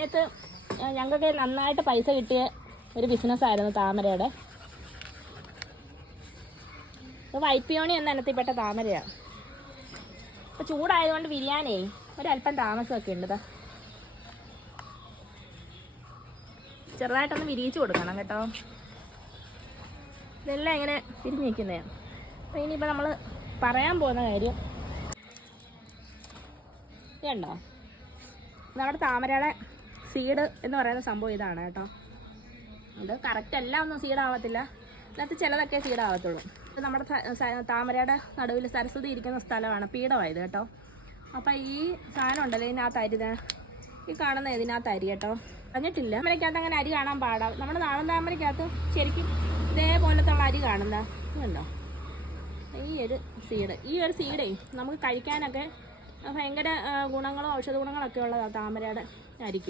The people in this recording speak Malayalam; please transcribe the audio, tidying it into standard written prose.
സമയത്ത് ഞങ്ങൾക്ക് നന്നായിട്ട് പൈസ കിട്ടിയ ഒരു ബിസിനസ്സായിരുന്നു താമരയുടെ. ഇത് വൈറ്റ് പിയോണി എന്ന ഇനത്തിൽപ്പെട്ട താമരയാണ്. ഇപ്പോൾ ചൂടായതുകൊണ്ട് വിരിയാനേ ഒരല്പം താമസമൊക്കെ ഉണ്ട്. ചെറുതായിട്ടൊന്ന് വിരിയിച്ചു കൊടുക്കണം കേട്ടോ. ഇതെല്ലാം ഇങ്ങനെ വിരിഞ്ഞ് നിൽക്കുന്നതാണ്. അപ്പോൾ ഇനിയിപ്പോൾ നമ്മൾ പറയാൻ പോകുന്ന കാര്യം ഇതുണ്ടോ, നമ്മുടെ താമരയുടെ സീഡ് എന്ന് പറയുന്ന സംഭവം ഇതാണ് കേട്ടോ. ഇത് കറക്റ്റ് എല്ലാം ഒന്നും സീഡാവത്തില്ല, ഇതിനകത്ത് ചിലതൊക്കെ സീഡാവത്തുള്ളൂ. ഇത് നമ്മുടെ താമരയുടെ നടുവിൽ സരസ്വതി ഇരിക്കുന്ന സ്ഥലമാണ്, പീഠമായത് കേട്ടോ. അപ്പം ഈ സാധനം ഉണ്ടല്ലോ ഇതിനകത്ത് അരി, ഈ കാണുന്ന ഇതിനകത്ത് അരി കേട്ടോ. പറഞ്ഞിട്ടില്ല താമരയ്ക്കകത്ത് അങ്ങനെ അരി കാണാൻ പാടാം. നമ്മുടെ നാടൻ താമരയ്ക്കകത്ത് ശരിക്കും ഇതേപോലത്തെ ഉള്ള അരി കാണുന്നതാ ഇതുണ്ടോ. ഈ ഒരു സീഡേ നമുക്ക് കഴിക്കാനൊക്കെ ഭയങ്കര ഗുണങ്ങളും ഔഷധ ഗുണങ്ങളൊക്കെ ഉള്ളതാണ് താമരയുടെ അരിക്ക്.